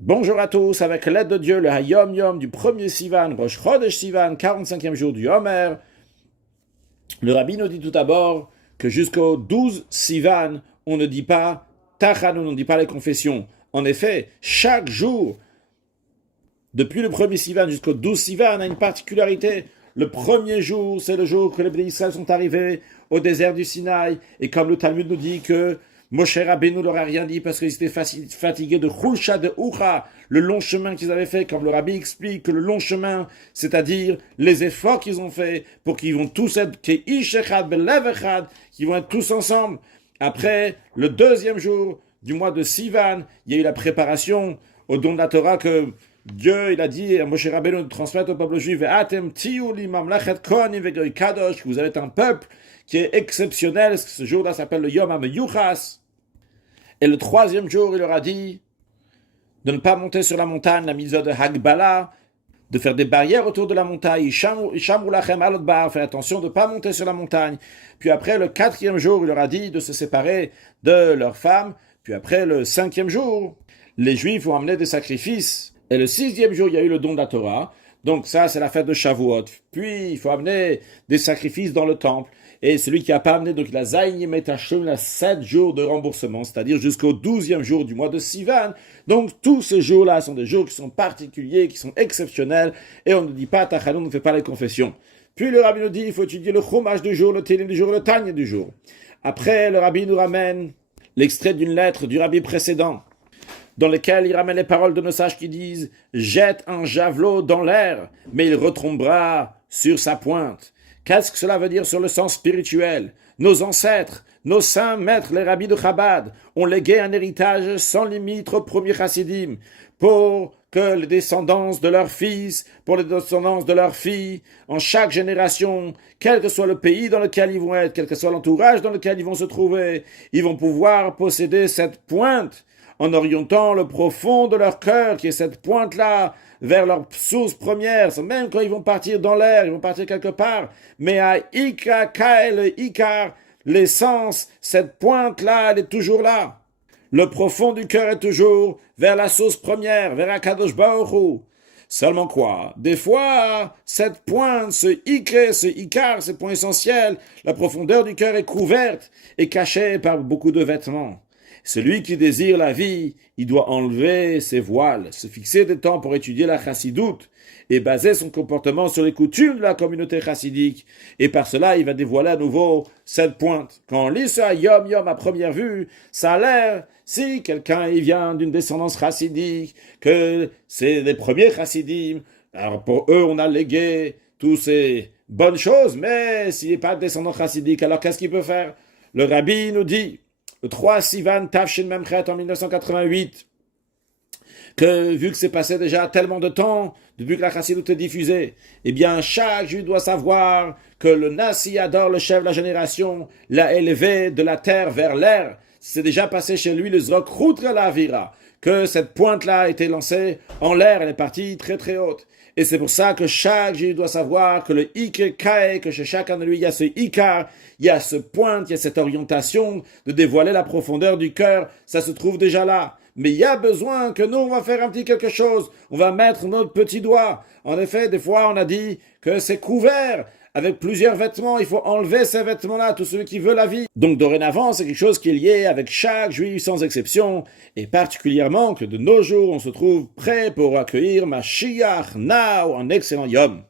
Bonjour à tous, avec l'aide de Dieu, le Hayom Yom du 1er Sivan, Rosh Chodesh Sivan, 45e jour du Homer. Le rabbi nous dit tout d'abord que jusqu'au 12 Sivan, on ne dit pas Tachanun, on ne dit pas les confessions. En effet, chaque jour, depuis le 1er Sivan jusqu'au 12 Sivan, a une particularité. Le premier jour, c'est le jour que les Bnei Israël sont arrivés au désert du Sinaï. Et comme le Talmud nous dit que Moshe Rabbeinu leur a rien dit parce qu'ils étaient fatigués de Chulcha, de Ucha, le long chemin qu'ils avaient fait, comme le Rabbi explique que le long chemin, c'est-à-dire les efforts qu'ils ont fait pour qu'ils vont tous être, qu'ils vont être tous ensemble. Après, le deuxième jour du mois de Sivan, il y a eu la préparation au don de la Torah que Dieu, il a dit à Moshe Rabbeinu de transmettre au peuple juif, que vous êtes un peuple qui est exceptionnel. Ce jour-là s'appelle le Yom HaMeyuchas. Et le troisième jour, il leur a dit de ne pas monter sur la montagne, la mitzvah de Hagbala, de faire des barrières autour de la montagne. Faire attention de ne pas monter sur la montagne. Puis après, le quatrième jour, il leur a dit de se séparer de leurs femmes. Puis après, le cinquième jour, les Juifs ont amené des sacrifices. Et le sixième jour, il y a eu le don de la Torah. Donc ça, c'est la fête de Shavuot. Puis, il faut amener des sacrifices dans le temple. Et celui qui n'a pas amené, donc il a Zayin Metachum, il a 7 jours de remboursement, c'est-à-dire jusqu'au 12e jour du mois de Sivan. Donc tous ces jours-là sont des jours qui sont particuliers, qui sont exceptionnels, et on ne dit pas Tachanun, on ne fait pas les confessions. Puis le rabbi nous dit, il faut étudier le Chumash du jour, le Télim du jour, le Tanya du jour. Après, le rabbi nous ramène l'extrait d'une lettre du rabbi précédent, dans lequel il ramène les paroles de nos sages qui disent « Jette un javelot dans l'air, mais il retombera sur sa pointe ». Qu'est-ce que cela veut dire sur le sens spirituel? Nos ancêtres, nos saints maîtres, les rabbis de Chabad, ont légué un héritage sans limite aux premiers chassidim pour que les descendants de leurs fils, pour les descendants de leurs filles, en chaque génération, quel que soit le pays dans lequel ils vont être, quel que soit l'entourage dans lequel ils vont se trouver, ils vont pouvoir posséder cette pointe en orientant le profond de leur cœur, qui est cette pointe-là, vers leur source première. Même quand ils vont partir dans l'air, ils vont partir quelque part, mais à Ika, Kael, Ikar, l'essence, cette pointe-là, elle est toujours là. Le profond du cœur est toujours vers la source première, vers Akadosh Baruch Hu. Seulement quoi? Des fois, cette pointe, ce Ikre, ce Ikar, ce point essentiel, la profondeur du cœur est couverte et cachée par beaucoup de vêtements. Celui qui désire la vie, il doit enlever ses voiles, se fixer des temps pour étudier la chassidoute et baser son comportement sur les coutumes de la communauté chassidique. Et par cela, il va dévoiler à nouveau cette pointe. Quand on lit ça Yom Yom à première vue, ça a l'air, si quelqu'un il vient d'une descendance chassidique, que c'est les premiers chassidim, alors pour eux, on a légué toutes ces bonnes choses, mais s'il n'est pas descendant chassidique, alors qu'est-ce qu'il peut faire? Le rabbi nous dit, le 3 Sivan Tafshin Memchet en 1988, que vu que c'est passé déjà tellement de temps depuis que la chassidoute est diffusée, eh bien chaque juif doit savoir que le Nasi Ador, le chef de la génération, l'a élevé de la terre vers l'air. C'est déjà passé chez lui le Zrok Routre la Vira, que cette pointe-là a été lancée en l'air, elle est partie très très haute. Et c'est pour ça que chaque juif doit savoir que le Ike Kae, que chez chacun de lui, il y a ce Ikar, il y a ce pointe, il y a cette orientation de dévoiler la profondeur du cœur, ça se trouve déjà là. Mais il y a besoin que nous, on va faire un petit quelque chose. On va mettre notre petit doigt. En effet, des fois, on a dit que c'est couvert avec plusieurs vêtements. Il faut enlever ces vêtements-là, tous ceux qui veulent la vie. Donc, dorénavant, c'est quelque chose qui est lié avec chaque juif sans exception. Et particulièrement que de nos jours, on se trouve prêt pour accueillir Mashiach Now, un excellent Yom.